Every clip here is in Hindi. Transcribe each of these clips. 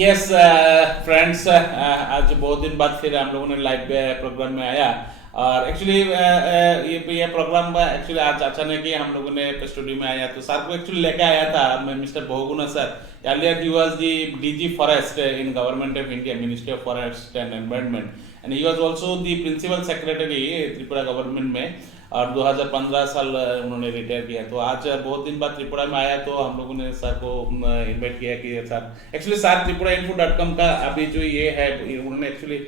यस फ्रेंड्स, आज बहुत दिन बाद फिर हम लोगों ने लाइव प्रोग्राम में आया। और एक्चुअली ये प्रोग्राम एक्चुअली आज अचानक ही हम लोगों ने स्टूडियो में आया, तो सर को एक्चुअली लेके आया था मैं, mister Bahuguna sir. Earlier he was the DG forest in government of India, ministry of forest and environment, and he was also the principal secretary Tripura government में। और 2015 साल उन्होंने रिटायर किया। तो आज बहुत दिन बाद त्रिपुरा में आया, तो हम लोगों ने सर को इनवाइट किया कि सर, एक्चुअली सर त्रिपुराinfo.com का अभी जो ये है, उन्होंने एक्चुअली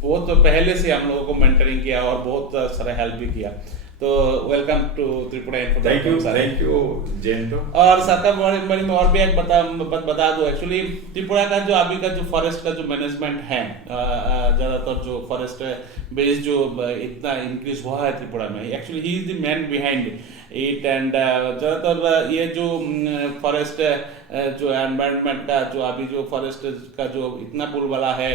बहुत पहले से हम लोगों को मेंटरिंग किया और बहुत सारा हेल्प भी किया। तो वेलकम टू त्रिपुराinfo.com सर। Thank you Jayant. और सर का बारे में और भी एक बता दो। एक्चुअली त्रिपुरा का जो अभी का जो फॉरेस्ट का जो मैनेजमेंट है, ज़्यादातर जो फॉरेस्ट बेस जो इतना इंक्रीज हुआ है त्रिपुरा में, actually he is the man behind it. And ज़्यादातर ये जो फॉरेस्ट जो एनवायरनमेंट का जो अभी जो फॉरेस्ट का जो इतना पुलवाला है,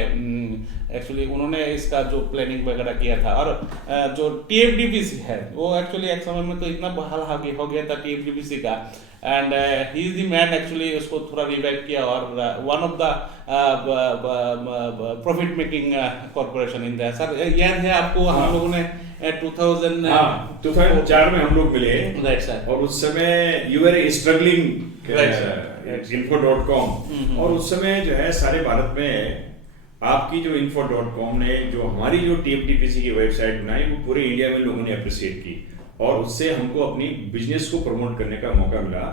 एक्चुअली उन्होंने इसका जो प्लानिंग वगैरह किया था। और जो TFDPC है वो एक्चुअली एक समय में तो इतना बहाल हो गया था TFDPC का, and he is the man actually उसको थोड़ा रिवाइव किया। और one of the profit making corporation in that. Sir याद है आपको, हम लोगों ने 2004 में हम लोग मिले। Right sir. और उस समय यू आर स्ट्रगलिंग info.com, और उस समय जो है सारे भारत में आपकी जो info.com ने जो हमारी जो TFDPC की वेबसाइट बनाई, वो पूरे इंडिया में लोगों ने अप्रिशिएट की, और उससे हमको अपनी बिजनेस को प्रमोट करने का मौका मिला।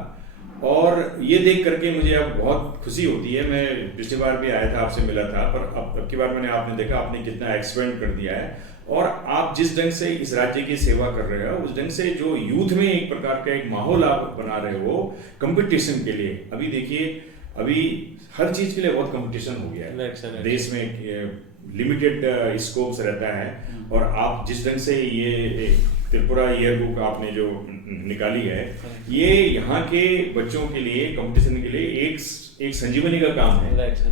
और ये देख करके मुझे अब बहुत खुशी होती है। मैं पिछली बार भी आया था, आपसे मिला था, पर अब की बार आपने देखा आपने कितना एक्सपेंड कर दिया है। और आप जिस ढंग से इस राज्य की सेवा कर रहे हो, उस ढंग से जो यूथ में एक प्रकार का एक माहौल आप बना रहे हो कंपटीशन के लिए। अभी देखिए, अभी हर चीज के लिए बहुत कंपटीशन हो गया है। देश में लिमिटेड स्कोप्स रहता है, और आप जिस ढंग से ये त्रिपुरा ईयर बुक आपने जो निकाली है, ये यहाँ के बच्चों के लिए कंपटीशन के लिए एक संजीवनी का काम है।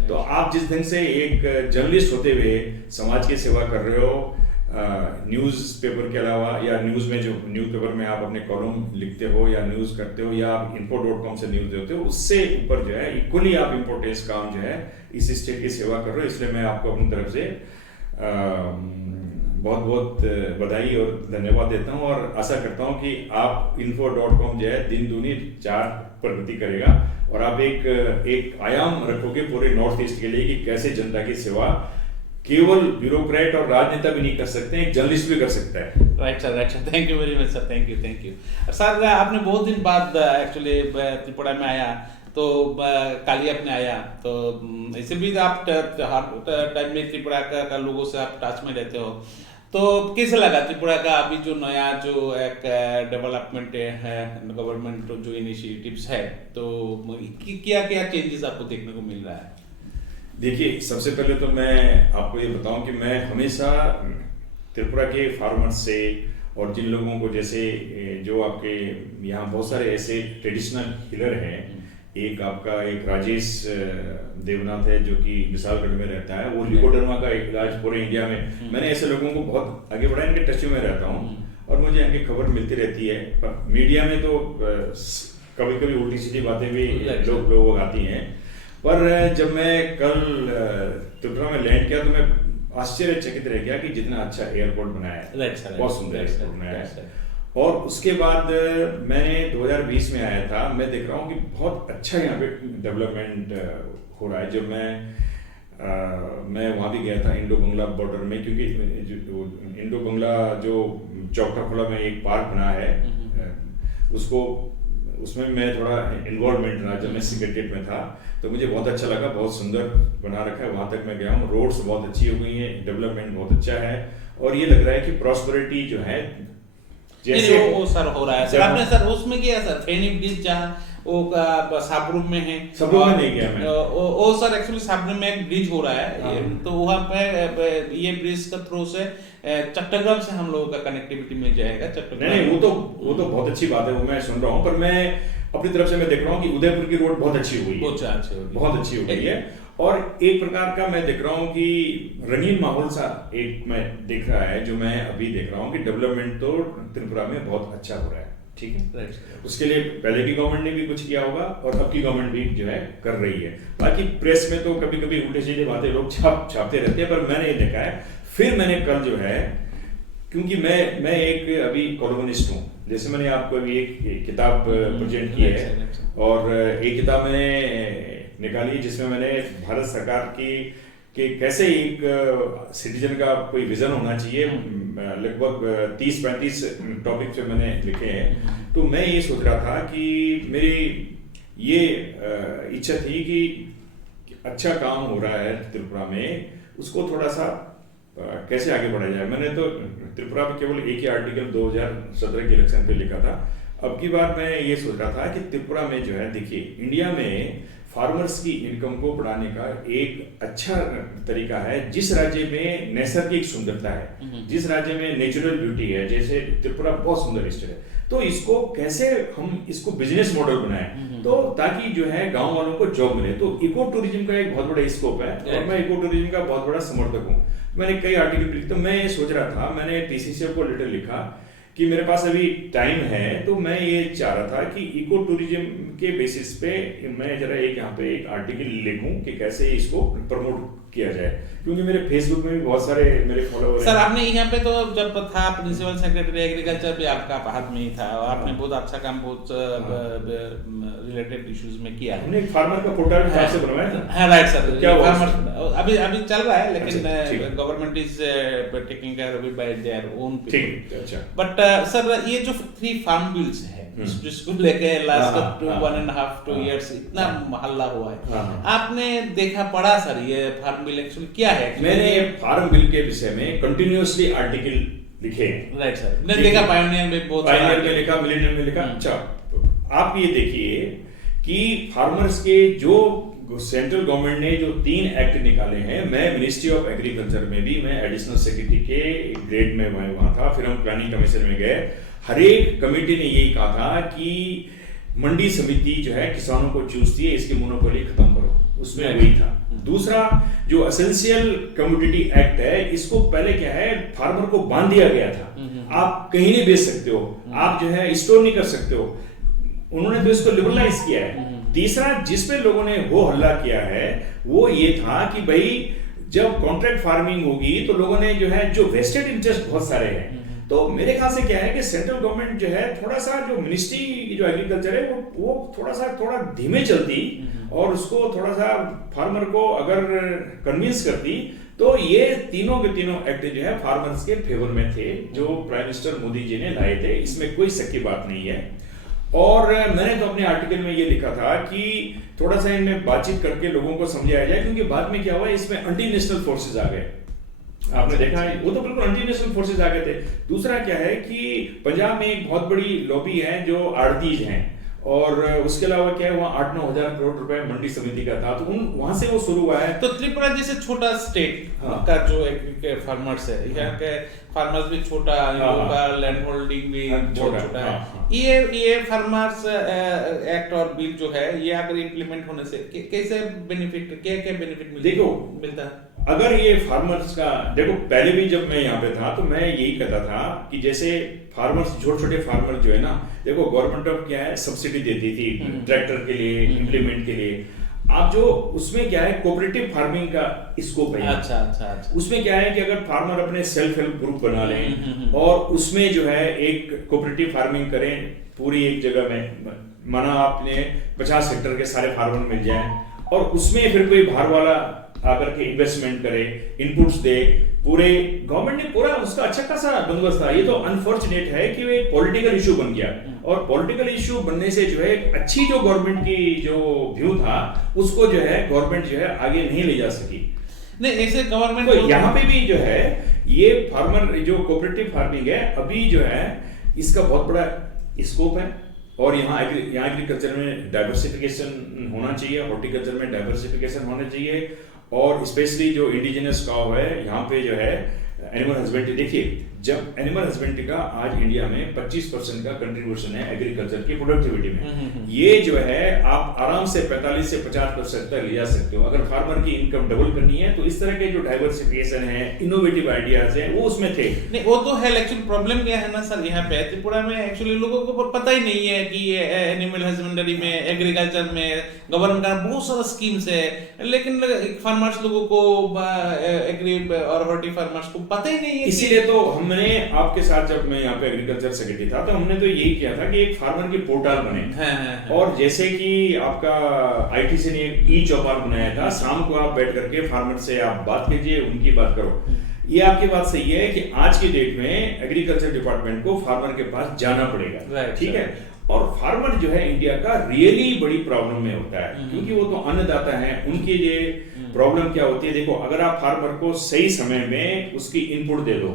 तो आप जिस ढंग से एक जर्नलिस्ट होते हुए समाज की सेवा कर रहे हो, न्यूज पेपर के अलावा, या न्यूज में जो न्यूज पेपर में आप अपने कॉलम लिखते हो या न्यूज करते हो, या आप info.com से न्यूज देते हो, उससे ऊपर जो है इक्वली आप इम्पोर्टेंस काम जो है इस स्टेट की सेवा कर रहे हो। इसलिए मैं आपको अपनी तरफ से बहुत बहुत बधाई और धन्यवाद देता हूं, और आशा करता हूं कि आप info.com जो है दिन दूनी चार प्रगति करेगा, और आप एक आयाम रखोगे पूरे नॉर्थ ईस्ट के लिए कि कैसे जनता की सेवा केवल ब्यूरोक्रेट और राजनेता भी नहीं कर सकते, एक जर्नलिस्ट भी कर सकता है। Right sir. Thank you very much sir. Thank you sir. आपने बहुत दिन बाद एक्चुअली त्रिपुरा में आया, तो कल ही आपने आया, तो ऐसे भी आप हर टाइम में त्रिपुरा का लोगों से आप टच में रहते हो। तो कैसे लगा त्रिपुरा का अभी जो नया जो एक डेवलपमेंट है, गवर्नमेंट जो इनिशिएटिव्स है, तो क्या क्या चेंजेस आपको देखने को मिल रहा है? देखिए, सबसे पहले तो मैं आपको ये बताऊं कि मैं हमेशा त्रिपुरा के फार्मर्स से, और जिन लोगों को जैसे जो आपके यहाँ बहुत सारे ऐसे ट्रेडिशनल हीलर हैं, एक राजेश देवनाथ है जो कि विशालगढ़ में रहता है, वो लिकोडर्मा का इलाज पूरे इंडिया में, मैंने ऐसे लोगों को बहुत आगे बढ़ाया, इनके टच में रहता हूँ, और मुझे इनकी खबर मिलती रहती है। पर मीडिया में तो कभी कभी उल्टी सीधी बातें भी लोग आती हैं। पर जब मैं कल त्रिपुरा में लैंड किया, तो मैं आश्चर्यचकित रह गया कि जितना अच्छा एयरपोर्ट बनाया है, बहुत सुंदर एयरपोर्ट बनाया है। और उसके बाद मैंने 2020 में आया था, मैं देख रहा हूँ कि बहुत अच्छा यहाँ पे डेवलपमेंट हो रहा है। जब मैं वहाँ भी गया था इंडो बंगला बॉर्डर में, क्योंकि इंडो बंगला जो चौकठाखोला में एक पार्क बना है, उसमें मैं थोड़ा इन्वॉल्वमेंट रहा जब मैं सेक्रेटरीट में था, तो मुझे बहुत अच्छा लगा, बहुत सुंदर बना रखा है। वहाँ तक मैं गया हूँ, रोड्स बहुत अच्छी हो गई हैं, डेवलपमेंट बहुत अच्छा है, और ये लग रहा है कि प्रॉस्पेरिटी जो है जैसे वो सर हो रहा है। सर आपने सर उसमें किया सर फेनी ब्रिज, जहाँ वो साबरूम में है, साबरूम में नहीं गया मैं। वो सर एक्चुअली साबरूम में एक ब्रिज हो रहा है, तो वहाँ पे ये ब्रिज का थ्रू से चट्टग्राम से हम लोगों का कनेक्टिविटी मिल जाएगा। चट्टग्राम नहीं, वो तो बहुत अच्छी बात है, वो मैं सुन रहा हूँ। पर मैं अपनी तरफ से मैं देख रहा हूँ कि उदयपुर की रोड बहुत अच्छी हुई है, बहुत अच्छी हो गई है। और एक प्रकार का मैं देख रहा हूँ कि रंगीन माहौल सा एक मैं देख रहा है, जो मैं अभी देख रहा हूँ कि डेवलपमेंट तो त्रिपुरा में बहुत अच्छा हो रहा है। ठीक है। राइट। उसके लिए पहले की गवर्नमेंट ने भी कुछ किया होगा और अब की गवर्नमेंट भी जो है कर रही है। बाकी प्रेस में तो कभी कभी उल्टे सीधे बातें लोग छापते रहते हैं, पर मैंने ये देखा है। फिर मैंने कल जो है, क्योंकि मैं एक अभी कॉलमनिस्ट हूँ, जैसे मैंने आपको अभी एक किताब प्रेजेंट की है, और एक किताब मैंने निकाली जिसमें मैंने भारत सरकार की कि कैसे एक सिटीजन का कोई विजन होना चाहिए, लगभग 30-35 टॉपिक पे मैंने लिखे हैं। तो मैं ये सोच रहा था कि मेरी ये इच्छा थी कि अच्छा काम हो रहा है त्रिपुरा में, उसको थोड़ा सा कैसे आगे बढ़ाया जाए। मैंने तो त्रिपुरा में केवल एक ही आर्टिकल 2017 के इलेक्शन पे लिखा था। अब की बार मैं ये सोच रहा था कि त्रिपुरा में जो है, देखिए इंडिया में फार्मर्स की इनकम को बढ़ाने का एक अच्छा तरीका है, जिस राज्य में नैसर्गिक सुंदरता है, जिस राज्य में नेचुरल ब्यूटी है, जैसे त्रिपुरा बहुत सुंदर स्टेट है, तो इसको कैसे हम इसको बिजनेस मॉडल बनाएं, तो ताकि जो है गांव वालों को जॉब मिले। तो इको टूरिज्म का एक बहुत बड़ा स्कोप है और मैं इको टूरिज्म का बहुत बड़ा समर्थक हूँ। मैंने कई आर्टिकल लिखे, तो मैं ये सोच रहा था, मैंने टीसीसी को लेटर लिखा कि मेरे पास अभी टाइम है, तो मैं ये चाह रहा था कि इको टूरिज्म के बेसिस पे मैं जरा एक यहाँ पे एक आर्टिकल लिखूं कि कैसे इसको प्रमोट किया जाए, क्योंकि मेरे फेसबुक में भी बहुत सारे मेरे फॉलोअर सर आपने यहाँ पे तो जब था प्रिंसिपल सेक्रेटरी एग्रीकल्चर भी आपका हाथ में ही था, और आपने बहुत अच्छा काम बहुत रिलेटेड इश्यूज में किया है। हमने एक फार्मर का पोर्टल से बनवाया। हाँ राइट सर, क्या फार्मर अभी चल रहा है, लेकिन government is taking care of it by their own people. अच्छा, बट सर ये जो 3 फार्म बिल्स है जिसको लेके लास्ट 1.5-2 years इतना हल्ला हुआ है, आपने देखा पढ़ा सर ये फार्म बिल एक्चुअली क्या है? मैंने फार्म बिल के विषय में कंटिन्यूअसली आर्टिकल लिखे हैं। राइट सर, मैंने देखा पायोनियर में बहुत, पायोनियर में लिखा, मिलेनियम में लिखा। अच्छा, आप ये देखिए कि फार्मर्स के जो सेंट्रल गवर्नमेंट ने जो 3 एक्ट निकाले हैं, मैं मिनिस्ट्री ऑफ एग्रीकल्चर में भी मैं एडिशनल सेक्रेटरी के ग्रेड में वहां था, फिर हम प्लानिंग कमीशन में गए। हर एक कमेटी ने यही कहा था कि मंडी समिति जो है किसानों को चूसती है, इसकी मोनोपोली खत्म करो, उसमें वही था। दूसरा जो एसेंशियल कमोडिटी एक्ट है, इसको पहले क्या है, फार्मर को बांध दिया गया था, आप कहीं नहीं बेच सकते हो, आप जो है स्टोर नहीं कर सकते हो, उन्होंने तो इसको लिबरलाइज किया है। तीसरा जिसपे लोगों ने हो हल्ला किया है वो ये था कि भाई जब कॉन्ट्रैक्ट फार्मिंग होगी तो लोगों ने जो है, जो वेस्टेड इंटरेस्ट बहुत सारे हैं, तो मेरे ख्याल से क्या है कि सेंट्रल गवर्नमेंट जो है थोड़ा सा, जो मिनिस्ट्री जो एग्रीकल्चर है वो थोड़ा धीमे चलती और उसको थोड़ा सा फार्मर को अगर कन्विंस करती, तो ये तीनों के तीनों एक्ट जो है फार्मर्स के फेवर में थे, जो प्राइम मिनिस्टर मोदी जी ने लाए थे, इसमें कोई शक की बात नहीं है। और मैंने तो अपने आर्टिकल में ये लिखा था कि थोड़ा सा इनमें बातचीत करके लोगों को समझाया जाए, क्योंकि बाद में क्या हुआ, इसमें एंटी नेशनल फोर्सेस आ गए। आपने देखा है, वो तो बिल्कुल एंटी नेशनल फोर्सेस आ गए थे। दूसरा क्या है कि पंजाब में एक बहुत बड़ी लॉबी है जो आड़तीज हैं, और उसके अलावा क्या है, वहाँ 8-9 हजार करोड़ रुपए मंडी समिति का था, तो वहां से वो शुरू हुआ है। तो त्रिपुरा जैसे छोटा स्टेट का जो एक फार्मर्स है, यहाँ के फार्मर्स भी छोटा, इनका लैंड होल्डिंग भी बहुत छोटा है। ये फार्मर्स एक्ट और बिल जो है, ये अगर इम्प्लीमेंट होने से कैसे बेनिफिट, क्या बेनिफिट मिलता है? अगर ये फार्मर्स का देखो, पहले भी जब मैं यहाँ पे था तो मैं यही कहता था कि जैसे फार्मर्स, छोटे फार्मर जो है ना, देखो गवर्नमेंट ऑफ क्या है, सब्सिडी देती थी ट्रैक्टर के लिए, इम्प्लीमेंट के लिए। आप जो उसमें क्या है, कोऑपरेटिव फार्मिंग का स्कोप है। अच्छा। उसमें क्या है कि अगर फार्मर अपने सेल्फ हेल्प ग्रुप बना लें और उसमें जो है एक कोऑपरेटिव फार्मिंग करें पूरी एक जगह में, माना आपने 50 हेक्टर के सारे फार्मर मिल जाए, और उसमें फिर कोई बाहर वाला आकर के इन्वेस्टमेंट करे, इनपुट्स दे, पूरे गवर्नमेंट ने पूरा उसका अच्छा खासा बंदोबस्त था। ये तो अनफॉर्चुनेट है कि वो एक पॉलिटिकल इशू बन गया, और पॉलिटिकल इशू बनने से जो है अच्छी जो गवर्नमेंट की जो व्यू था उसको जो है गवर्नमेंट जो है आगे नहीं ले जा सकी। नहीं, ऐसे गवर्नमेंट तो यहाँ पे भी जो है ये फार्मर जो कोऑपरेटिव फार्मिंग है, अभी जो है इसका बहुत बड़ा स्कोप है, और यहाँ एग्रीकल्चर में डाइवर्सिफिकेशन होना चाहिए, हॉर्टिकल्चर में डाइवर्सिफिकेशन होना चाहिए, और स्पेशली जो इंडिजिनस काउ है यहाँ पे जो है एनिमल हस्बेंड्री। देखिए जब एनिमल हस्बेंड्री का आज इंडिया में 25% का कंट्रीब्यूशन है एग्रीकल्चर की प्रोडक्टिविटी में, ये जो है आप आराम से 45 से 50% तक ले जा सकते हो। अगर फार्मर की इनकम डबल करनी है तो इस तरह के जो डाइवर्सिफिकेशन है, इनोवेटिव आइडियाज है, वो उसमें थे। नहीं वो तो है, एक्चुअली प्रॉब्लम क्या है ना सर, यहाँ पे त्रिपुरा में एक्चुअली लोगों को पता ही नहीं है कि एनिमल हस्बेंड्री में, एग्रीकल्चर में गवर्नमेंट का बहुत सारा स्कीम्स है, लेकिन फार्मर्स लोगों को, एग्री और हॉर्टी फार्मर्स को पता ही नहीं है। इसीलिए तो हमने आपके साथ, जब मैं यहाँ पे एग्रीकल्चर सेक्रेटरी था, तो हमने तो यही किया था कि एक फार्मर की पोर्टल बने। और जैसे कि आपका आईटीसी ने ई चौपाल बनाया था, शाम को आप बैठ करके फार्मर से आप बात कीजिए, उनकी बात करो। ये आपकी बात सही है कि आज की डेट में एग्रीकल्चर डिपार्टमेंट को फार्मर के पास जाना पड़ेगा, ठीक है। और फार्मर जो है इंडिया का रियली बड़ी प्रॉब्लम में होता है, क्योंकि वो तो अन्नदाता है। उनकी ये प्रॉब्लम क्या होती है, देखो, अगर आप फार्मर को सही समय में उसकी इनपुट दे दो,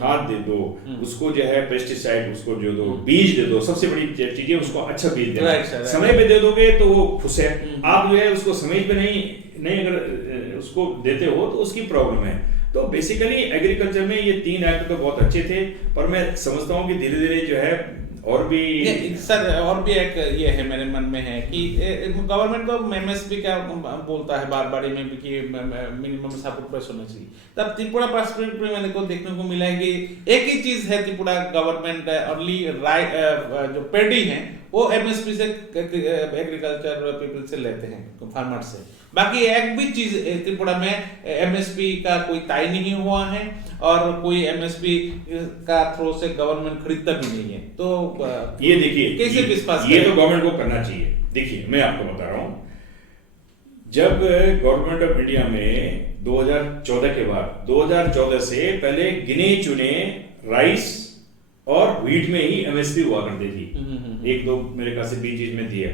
खाद दे दो, उसको जो है पेस्टिसाइड उसको जो दो, बीज दे दो, सबसे बड़ी चीज है उसको अच्छा बीज देना, समय पे दे दोगे तो वो खुश है। आप जो है उसको समय पे नहीं अगर उसको देते हो तो उसकी प्रॉब्लम है। तो बेसिकली एग्रीकल्चर में ये 3 एक्ट तो बहुत अच्छे थे, पर मैं समझता हूँ कि धीरे धीरे जो है और भी सर, और भी एक ये है मेरे मन में है कि गवर्नमेंट को एमएसपी क्या बोलता है बार बार में कि मिनिमम सपोर्ट प्राइस होना चाहिए। तब त्रिपुरा प्रॉस्पेरिटी में मेरे को देखने को मिला है कि एक ही चीज है, त्रिपुरा गवर्नमेंट अर्ली जो पेडी है वो एमएसपी से, एग्रीकल्चर पीपल से लेते हैं, फार्मर से। बाकी एक भी चीज त्रिपुरा में एमएसपी का कोई तय नहीं हुआ है और कोई एमएसपी का थ्रू से गवर्नमेंट खरीदता भी नहीं है। तो ये देखिए, कैसे विश्वास, ये तो गवर्नमेंट को करना चाहिए। देखिए, मैं आपको बता रहा हूं, जब गवर्नमेंट ऑफ इंडिया में 2014 के बाद, 2014 से पहले गिने चुने राइस और व्हीट में ही एमएसपी हुआ करती थी, एक दो मेरे ख्याल से 20 चीज में थी।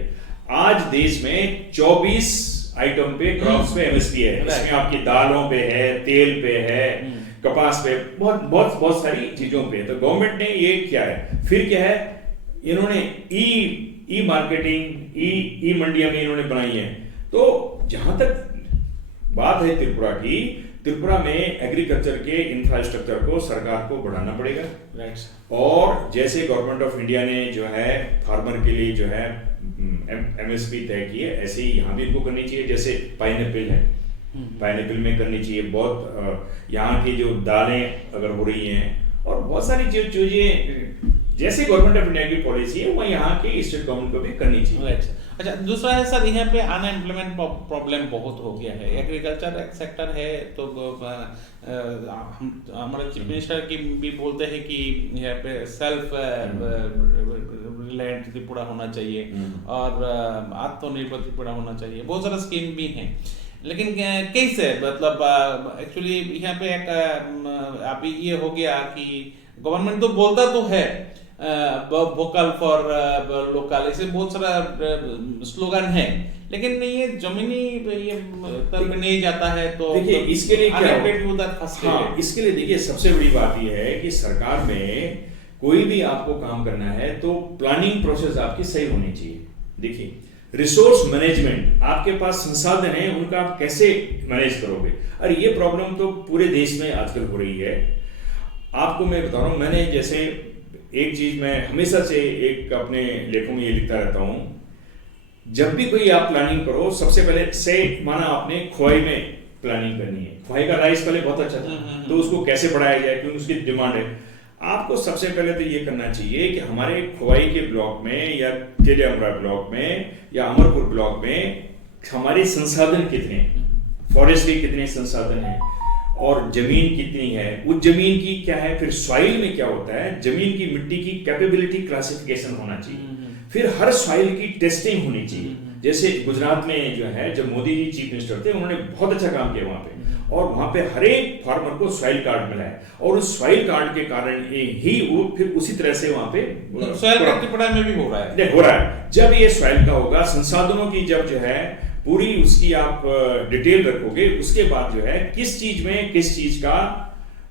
आज देश में 24 आइटम पे, क्रॉप्स पे एमएसपी है। इसमें आपकी दालों पे है, तेल पे है, कपास पे, बहुत सारी चीजों पे। तो गवर्नमेंट ने ये क्या है, फिर क्या है, इन्होंने ई मार्केटिंग, ई मंडियां में इन्होंने बनाई है। तो जहां तक बात है त्रिपुरा की, त्रिपुरा में एग्रीकल्चर के इंफ्रास्ट्रक्चर को सरकार को बढ़ाना पड़ेगा। और जैसे गवर्नमेंट ऑफ इंडिया ने जो है फार्मर के लिए जो है एमएसपी तय की है, ऐसे ही यहाँ भी इनको करनी चाहिए। जैसे पाइनएप्पल है, पाइनएप्पल में करनी चाहिए। बहुत यहाँ की जो दालें अगर हो रही हैं और बहुत सारी चीजें जैसे गवर्नमेंट ऑफ इंडिया की पॉलिसी है वो यहाँ की स्टेट गवर्नमेंट को भी करनी चाहिए। अच्छा, दूसरा है सर, यहाँ पे अनएम्प्लॉयमेंट प्रॉब्लम बहुत हो गया है। एग्रीकल्चर एक सेक्टर है, तो हमारे चीफ मिनिस्टर की भी बोलते हैं कि यहाँ पे सेल्फ रिलायंट त्रिपुरा होना चाहिए और आत्मनिर्भर त्रिपुरा होना चाहिए। बहुत सारा स्कीम भी हैं, लेकिन कैसे, मतलब एक्चुअली यहाँ पे एक अभी ये हो गया कि गवर्नमेंट तो बोलता तो है वोकल फॉर लोकल, ऐसे बहुत सारा स्लोगन है, लेकिन ये जमीनी ये तक नहीं जाता है। तो देखिए, इसके लिए क्या है, इसके लिए देखिए सबसे बड़ी बात यह है कि सरकार में कोई भी आपको काम करना है तो प्लानिंग प्रोसेस आपकी सही होनी चाहिए। देखिए, रिसोर्स मैनेजमेंट, आपके पास संसाधन है, उनका आप कैसे मैनेज करोगे। और ये प्रॉब्लम तो पूरे देश में आजकल हो रही है। आपको मैं बता रहा हूं, मैंने जैसे एक चीज मैं हमेशा से एक अपने लेखों में ये लिखता रहता हूं, जब भी कोई आप प्लानिंग करो, सबसे पहले से माना आपने खोई में प्लानिंग करनी है, खोई का राइस पहले बहुत अच्छा था, तो उसको कैसे बढ़ाया जाए क्योंकि उसकी डिमांड है। आपको सबसे पहले तो ये करना चाहिए कि हमारे खोवाई के ब्लॉक में या तेलियामरा ब्लॉक में या अमरपुर ब्लॉक में हमारे संसाधन कितने, फॉरेस्ट के कितने संसाधन हैं और जमीन कितनी है, उस जमीन की क्या है। फिर सॉइल में क्या होता है, जमीन की मिट्टी की कैपेबिलिटी क्लासिफिकेशन होना चाहिए। फिर हर सॉइल की टेस्टिंग होनी चाहिए। जैसे गुजरात में जो है, जब मोदी जी चीफ मिनिस्टर थे, उन्होंने बहुत अच्छा काम किया वहां पे, और वहां पे हर एक फार्मर को सॉइल कार्ड मिला है, और उस सॉइल कार्ड के कारण ही वो फिर उसी तरह से वहां पे सॉइल कार्ड त्रिपुरा में भी हो रहा है। जब ये सॉइल का होगा, संसाधनों की जब जो है पूरी उसकी आप डिटेल रखोगे, उसके बाद जो है किस चीज में किस चीज का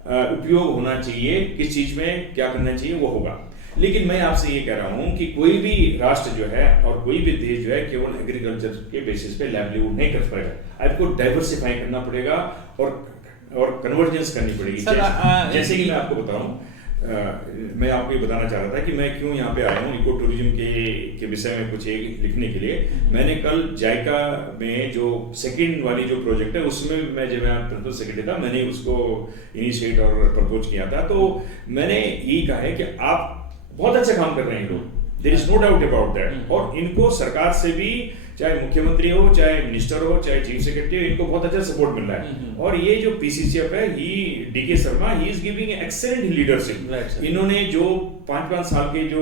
उपयोग होना चाहिए, किस चीज में क्या करना चाहिए, वो होगा। लेकिन मैं आपसे ये कह रहा हूं कि कोई भी राष्ट्र जो है और कोई भी देश जो है केवल एग्रीकल्चर के बेसिस पे लाइवलीहुड नहीं कर पाएगा। आपको डाइवर्सिफाई करना पड़ेगा और कन्वर्जेंस करनी पड़ेगी। जैसे कि मैं आपको बता रहा हूं, मैं आपको ये बताना चाह रहा था कि मैं क्यों यहाँ पे आया हूँ इको टूरिज्म के विषय में कुछ एक लिखने के लिए। मैंने कल जायका में जो सेकंड वाली जो प्रोजेक्ट है उसमें मैं जब यहाँ प्रिंसिपल सेक्रेटरी था, मैंने उसको इनिशिएट और प्रपोज किया था। तो मैंने यही कहा है कि आप बहुत अच्छा काम कर रहे हैं लोग, there is no doubt about that. और इनको सरकार से भी, चाहे मुख्यमंत्री हो, चाहे मिनिस्टर हो, चाहे चीफ सेक्रेटरी हो, इनको बहुत अच्छा सपोर्ट मिल रहा है। और ये जो पीसीसीएफ है, he DK Sharma, he is giving excellent leadership. इन्होंने जो 5-5 साल के जो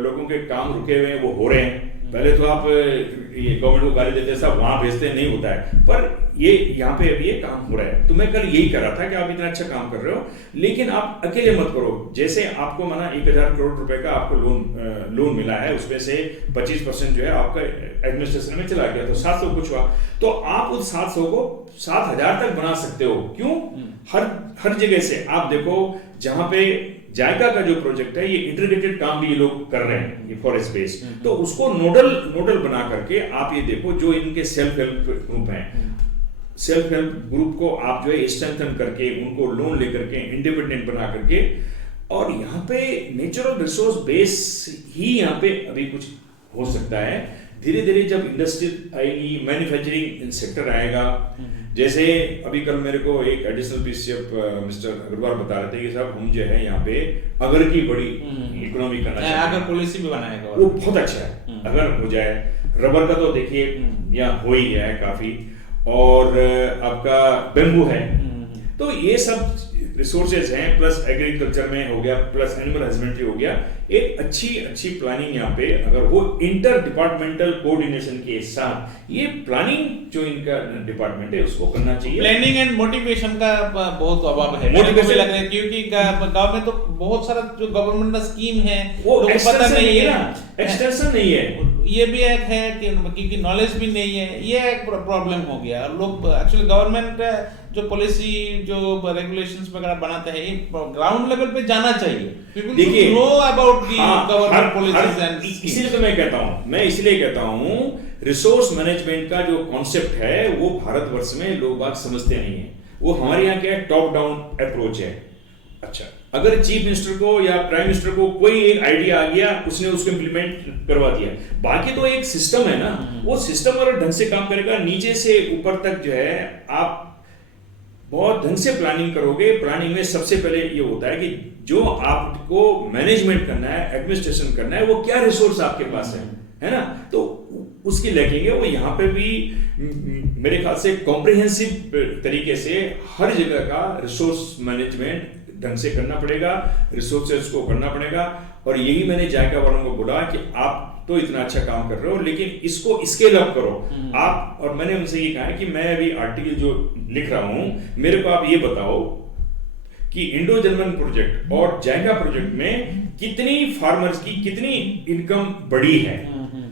लोगों के काम रुके हुए हैं वो हो रहे हैं। पहले तो आप ये गवर्नमेंट को गाली देते सब वहां भेजते नहीं होता है, पर ये यहाँ पे अभी ये काम हो रहा है। तो मैं कल यही कर रहा था कि आप इतना अच्छा काम कर रहे हो, लेकिन आप अकेले मत करो। जैसे आपको माना 1000 करोड़ रुपए का आपको लोन मिला है, उसमें से 25% जो है आपका एडमिनिस्ट्रेशन में चला गया, तो 700 कुछ हुआ। तो आप उस 700 को 7000 तक बना सकते हो। क्यों? हर जगह से आप देखो, जहां पे जायका का जो प्रोजेक्ट है, ये इंटीग्रेटेड काम भी ये लोग कर रहे हैं, ये फॉरेस्ट बेस। तो उसको नोडल बना करके आप ये देखो, जो इनके सेल्फ हेल्प ग्रुप हैं, सेल्फ हेल्प ग्रुप को आप जो है स्ट्रेंथन करके, उनको लोन लेकर के इंडिपेंडेंट बना करके, और यहाँ पे नेचुरल रिसोर्स बेस ही यहाँ पे अभी कुछ हो सकता है। धीरे धीरे जब इंडस्ट्री आएगी, मैन्युफैक्चरिंग सेक्टर आएगा, जैसे अभी कल मेरे को एक एडिशनल पीसीएफ मिस्टर अग्रवाल बता रहे थे कि साहब हम जो है यहाँ पे अगर की बड़ी इकोनॉमी करना चाहते हैं, अगर पॉलिसी भी बनाएगा वो बहुत अच्छा है। अगर हो जाए, रबर का तो देखिए यहाँ हो ही गया है काफी, और आपका बेम्बू है, तो ये सब रिसोर्सेज हैं, प्लस एग्रीकल्चर में हो गया, प्लस एनिमल हस्बेंड्री हो गया। एक अच्छी प्लानिंग यहाँ पे अगर वो इंटर डिपार्टमेंटल कोऑर्डिनेशन के साथ, ये प्लानिंग जो इनका डिपार्टमेंट है उसको करना चाहिए। प्लानिंग एंड मोटिवेशन का बहुत अभाव है, मोटिवेशन लग रहा है, क्योंकि गांव में तो बहुत सारा जो गवर्नमेंट का स्कीम है वो पता नहीं है, एक्सटेंशन नहीं है। ये भी एक है कि क्योंकि नॉलेज भी नहीं है, ये एक प्रॉब्लम हो गया। लोग एक्चुअली गवर्नमेंट जो पॉलिसी, जो रेगुलेशंस वगैरह बनाते हैं, ये ग्राउंड लेवल पे जाना चाहिए। People should know about the government policies and इसीलिए तो मैं इसलिए कहता हूं रिसोर्स मैनेजमेंट का जो कॉन्सेप्ट है वो भारतवर्ष में लोग बात समझते नहीं है। वो हमारे यहाँ क्या टॉप डाउन अप्रोच है। अच्छा, अगर चीफ मिनिस्टर को या प्राइम मिनिस्टर को कोई एक आइडिया आ गया, उसने उसको इंप्लीमेंट करवा दिया, बाकी तो एक सिस्टम है ना, वो सिस्टम अगर ढंग से काम करेगा, नीचे से ऊपर तक जो है आप बहुत ढंग से प्लानिंग करोगे। प्लानिंग में सबसे पहले ये होता है कि जो आपको मैनेजमेंट करना है, एडमिनिस्ट्रेशन करना है, वो क्या रिसोर्स आपके पास है ना, तो उसकी लगेंगे। वो यहाँ पे भी मेरे ख्याल से कॉम्प्रिहेंसिव तरीके से हर जगह का रिसोर्स मैनेजमेंट ढंग से करना पड़ेगा, रिसोर्सेज को करना पड़ेगा। और यही मैंने जायका वालों को बोला कि आप तो इतना अच्छा काम कर रहे हो, लेकिन इसको स्केल अप करो आप। और मैंने उनसे ये कहा है कि मैं अभी आर्टिकल जो लिख रहा हूं, मेरे को आप ये बताओ कि इंडो जर्मन प्रोजेक्ट और जायका प्रोजेक्ट में कितनी फार्मर्स की कितनी इनकम बढ़ी है।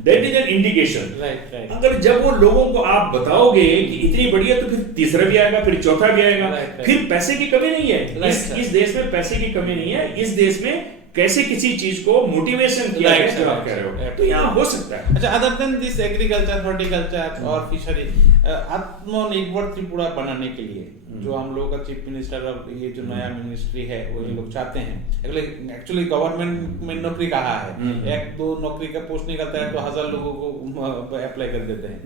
That is an indication. अगर जब वो लोगों को आप बताओगे कि इतनी बढ़ी है, तो फिर तीसरा भी आएगा, फिर चौथा भी आएगा। फिर पैसे की कमी नहीं है इस देश में, पैसे की कमी नहीं है इस देश में। कैसे किसी चीज को मोटिवेशन किया है, जो आप कह रहे हो, तो यहाँ हो सकता है। अच्छा, other than this agriculture, horticulture और फिशरी, आत्मनिर्भर त्रिपुरा बनाने के लिए जो हम लोग का चीफ मिनिस्टर और ये जो नया मिनिस्ट्री है वो ये लोग चाहते हैं। एक्चुअली गवर्नमेंट में नौकरी कहा है, 1-2 नौकरी का पोस्ट निकलता है तो 1000 लोगों को अप्लाई कर देते हैं।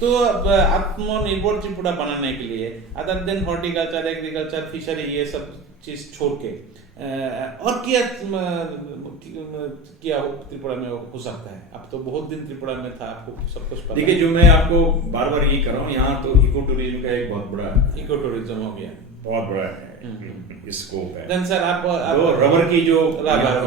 तो आत्मनिर्भर त्रिपुरा बनाने के लिए other than horticulture, agriculture, fishery, ये सब चीज छोड़ के और क्या त्रिपुरा में हो सकता है? अब तो बहुत दिन त्रिपुरा में था, आपको सब कुछ पता। देखिए, जो मैं आपको बार बार ये कर रहा हूँ, यहाँ तो इको टूरिज्म का एक बहुत बड़ा इको टूरिज्म हो गया, बहुत बड़ा है स्कोप है। देन सर आप रबर की जो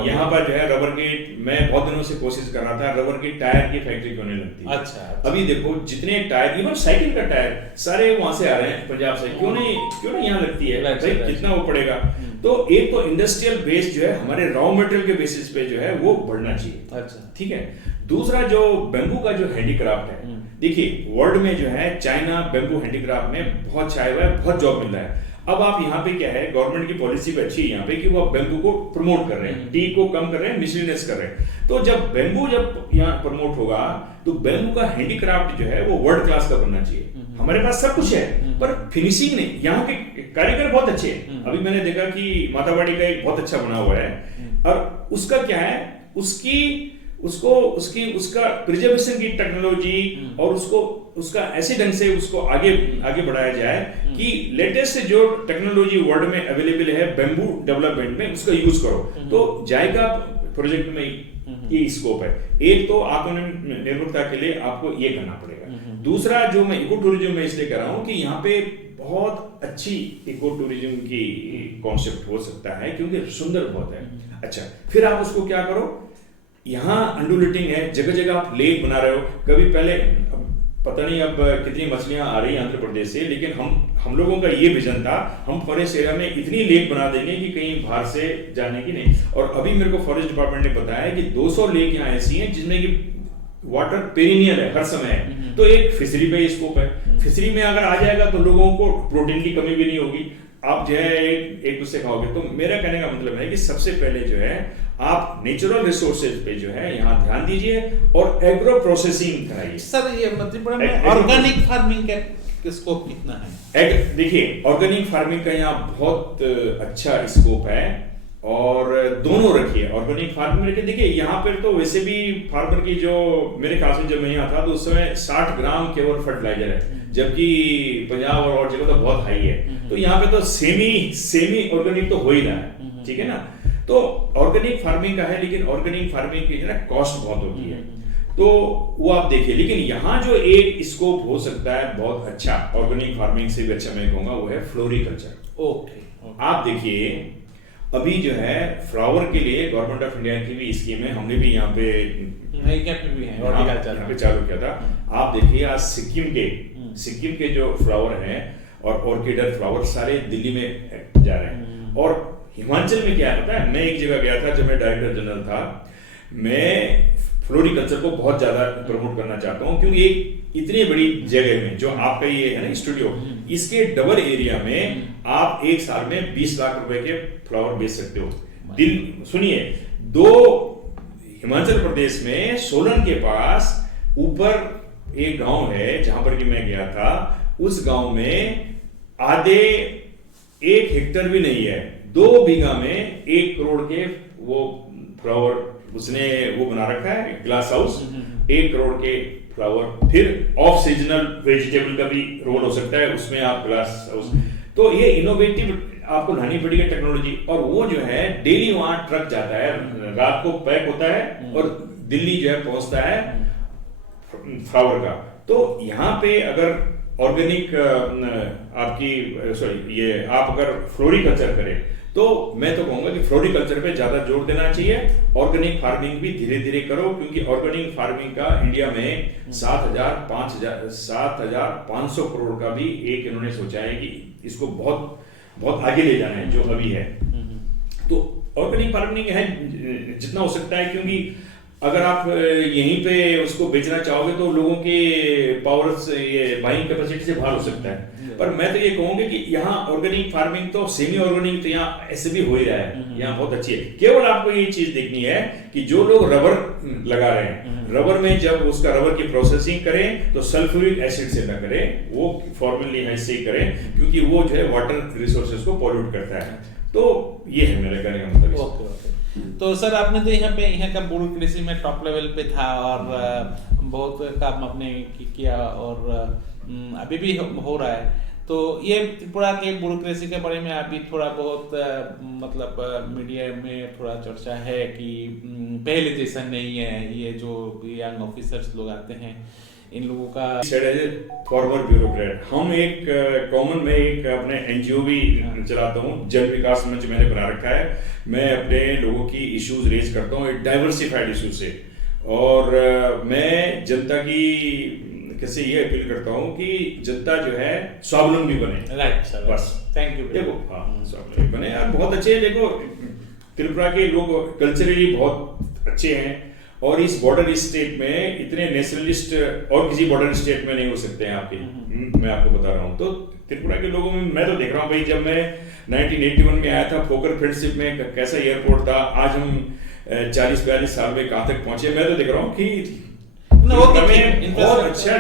यहाँ पर जो है रबर की, मैं बहुत दिनों से कोशिश कर रहा था, रबर की टायर की फैक्ट्री क्यों नहीं लगती। अच्छा, अभी देखो जितने टायर, इवन साइकिल का टायर सारे वहां से आ रहे हैं पंजाब से, क्यों नहीं यहाँ लगती है भाई, कितना वो पड़ेगा। तो एक तो इंडस्ट्रियल बेस जो है हमारे रॉ मटेरियल के बेसिस पे जो है वो बढ़ना चाहिए। अच्छा, ठीक है। दूसरा जो बेम्बू का जो हैंडीक्राफ्ट है, देखिए वर्ल्ड में जो है चाइना बेम्बू हैंडीक्राफ्ट में बहुत छाया हुआ है, बहुत जॉब मिल रहा है। अब आप यहाँ पे क्या है, गवर्नमेंट की पॉलिसी भी अच्छी है यहाँ पे कि वो बेम्बू को प्रमोट कर रहे हैं, टी को कम कर रहे हैं, मिसलिनियस कर रहे हैं। तो जब बेम्बू जब यहाँ प्रमोट होगा तो बेम्बू का हैंडीक्राफ्ट जो है वो वर्ल्ड क्लास का बनना चाहिए। हमारे पास सब कुछ है पर फिनिशिंग नहीं, यहाँ के कारीगर बहुत अच्छे हैं। अभी मैंने देखा कि मातावाड़ी का एक बहुत अच्छा बना हुआ है, और उसका क्या है, उसका प्रिजर्वेशन की टेक्नोलॉजी और उसका ऐसे ढंग से उसको आगे बढ़ाया जाए कि लेटेस्ट जो टेक्नोलॉजी वर्ल्ड में अवेलेबल है बेम्बू डेवलपमेंट में, उसका यूज करो। तो जायका प्रोजेक्ट में ये स्कोप है। एक तो आत्मनिर्भरता के लिए आपको ये करना पड़ेगा। दूसरा जो मैं इको टूरिज्म में इसलिए कह रहा हूँ कि यहाँ पे बहुत अच्छी इको टूरिज्म की कॉन्सेप्ट हो सकता है क्योंकि सुंदर बहुत है। अच्छा, फिर आप उसको क्या करो, यहाँ अंडुलेटिंग है, जगह जगह आप लेक बना रहे हो। कभी पहले पता नहीं अब कितनी मछलियां आ रही हैं आंध्र प्रदेश से, लेकिन हम लोगों का ये विजन था हम फॉरेस्ट एरिया में इतनी लेक बना देंगे कि कहीं बाहर से जाने की नहीं। और अभी मेरे को फॉरेस्ट डिपार्टमेंट ने बताया कि 200 लेक यहाँ ऐसी हैं जिसमें कि वाटर पेरिनियल है, हर समय है। तो एक फिशरी पे स्कोप है, फिशरी में अगर आ जाएगा तो लोगों को प्रोटीन की कमी भी नहीं होगी, आप जो है एक दूसरे खाओगे। तो मेरा कहने का मतलब है कि सबसे पहले जो है आप नेचुरल रिसोर्सेज पे जो है यहाँ ध्यान दीजिए और एग्रो प्रोसेसिंग कराइए। सर ये मध्यपुरा में ऑर्गेनिक फार्मिंग का स्कोप कितना है? देखिए, ऑर्गेनिक फार्मिंग का यहाँ बहुत अच्छा स्कोप है और दोनों रखिए, ऑर्गेनिक फार्मिंग रखिए। देखिए यहाँ पर तो वैसे भी फार्मर की जो मेरे ख्याल से जब मैं यहाँ था तो उस समय 60 ग्राम केवल फर्टिलाइजर है, जबकि पंजाब और जगह तो बहुत हाई है। तो यहाँ पे तो सेमी ऑर्गेनिक तो हो ही रहा है, ठीक है ना। तो ऑर्गेनिक फार्मिंग का है, लेकिन ऑर्गेनिक फार्मिंग की जो है कॉस्ट बहुत होती है, तो वो आप देखिए। लेकिन यहाँ जो एक स्कोप हो सकता है बहुत अच्छा, ऑर्गेनिक फार्मिंग से भी अच्छा मैं कहूँगा, वो है फ्लोरिकल्चर। ओके, आप देखिए अभी जो है फ्लावर के लिए गवर्नमेंट ऑफ इंडिया की भी स्कीम है, हमने भी यहाँ पे चालू किया था। आप देखिए आज सिक्किम के जो फ्लावर हैं और ऑर्किड फ्लावर सारे दिल्ली में जा रहे हैं। और हिमाचल में क्या है पता है, मैं एक जगह गया था जब मैं डायरेक्टर जनरल था, मैं फ्लोरिकल्चर को बहुत ज्यादा प्रमोट करना चाहता हूँ क्योंकि एक इतनी बड़ी जगह में जो आपका ये है ना स्टूडियो, इसके डबल एरिया में आप एक साल में 20 लाख रुपए के फ्लावर बेच सकते हो। सुनिए, हिमाचल प्रदेश में सोलन के पास ऊपर एक गांव है जहां पर कि मैं गया था, उस गांव में आधे 1 हेक्टर भी नहीं है, 2 बीघा में 1 करोड़ के वो फ्लावर उसने वो बना रखा है, ग्लास हाउस, 1 करोड़ के फ्लावर। फिर ऑफ सीजनल वेजिटेबल का भी रोल हो सकता है उसमें, आप ग्लास हाउस। तो ये इनोवेटिव आपको लानी पड़ेगी टेक्नोलॉजी। और वो जो है डेली वहां ट्रक जाता है, रात को पैक होता है और दिल्ली जो है पहुंचता है फ्लावर का। तो यहाँ पे अगर ऑर्गेनिक आप अगर फ्लोरिकल्चर करें तो मैं तो कहूंगा कि फ्लोरिकल्चर पे ज्यादा जोर देना चाहिए। ऑर्गेनिक फार्मिंग भी धीरे धीरे करो क्योंकि ऑर्गेनिक फार्मिंग का इंडिया में 7,500 करोड़ का भी एक इन्होंने सोचा है कि इसको बहुत बहुत आगे ले जाना है जो अभी है। तो ऑर्गेनिक फार्मिंग है जितना हो सकता है, क्योंकि अगर आप यहीं पे उसको बेचना चाहोगे तो लोगों के पावर से, ये बाइंग कैपेसिटी से बाहर हो सकता है। पर मैं तो ये कहूंगा कि यहाँ ऑर्गेनिक फार्मिंग तो सेमी ऑर्गेनिक तो यहाँ ऐसे भी हो ही रहा है, यहाँ बहुत अच्छी है। केवल आपको ये चीज देखनी है कि जो लोग रबर लगा रहे हैं, रबर में जब उसका रबर की प्रोसेसिंग करें तो सल्फ्यूरिक एसिड से ना करें, वो फॉर्मलिन से ही करें क्योंकि वो जो है वाटर रिसोर्सेज को पॉल्यूट करता है। तो ये है मेरे कहने का मतलब। तो सर आपने तो यहाँ का ब्यूरोक्रेसी में टॉप लेवल पे था और बहुत काम आपने किया और अभी भी हो रहा है। तो ये त्रिपुरा के ब्यूरोक्रेसी के बारे में अभी थोड़ा बहुत मतलब मीडिया में थोड़ा चर्चा है कि पहले जैसा नहीं है, ये जो यंग ऑफिसर्स लोग आते हैं इन लोगों का फॉर्मर ब्यूरोक्रेट। हम एक कॉमन में एक अपने एनजीओ भी चलाता हूँ, जन विकास मंच मैंने बना रखा है। मैं अपने लोगों की इश्यूज रेज करता हूँ डाइवर्सिफाइड इशू से, और मैं जनता की कैसे ये अपील करता हूँ कि जनता जो है स्वावलंबी बने। राइट सर, बस थैंक यू। देखो स्वावलंबी बने यार, बहुत अच्छे। देखो त्रिपुरा के लोग कल्चरली बहुत अच्छे हैं और इस बॉर्डर स्टेट में इतने नेशनलिस्ट और किसी बॉर्डर स्टेट में नहीं हो सकते हैं आपके, मैं आपको बता रहा हूँ। तो त्रिपुरा के लोगों में मैं तो देख रहा हूँ भाई, जब मैं 1981 में आया था पोकर फ्रेंडशिप में, कैसा एयरपोर्ट था, आज हम 40-42 साल में कहाँ तक पहुंचे। मैं तो देख रहा हूँ कि त्रिपुरा में बहुत अच्छा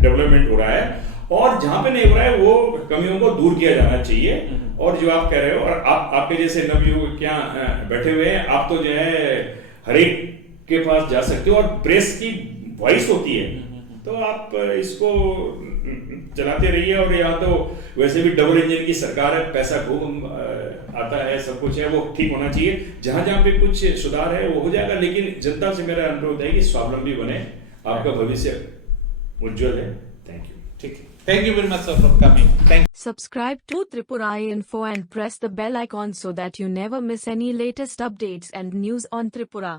डेवलपमेंट हो रहा है, और जहां पे नहीं हो रहा है वो कमियों को दूर किया जाना चाहिए। और जो आप कह रहे हो, और आपके जैसे नवयुवक क्या बैठे हुए हैं, आप तो जो है हर एक के पास जा सकते हो, और प्रेस की वॉइस होती है, तो आप इसको चलाते रहिए। और यहाँ तो वैसे भी डबल इंजन की सरकार है, पैसा खूब आता है, सब कुछ है, वो ठीक होना चाहिए। जहां जहां पे कुछ सुधार है वो हो जाएगा, लेकिन जनता से मेरा अनुरोध है कि स्वावलंबी बने, आपका भविष्य उज्जवल है। Thank you. ठीक है, thank you very much sir for coming. Thank Subscribe to Tripura Info and press the bell icon so that you never miss any latest updates and news on Tripura.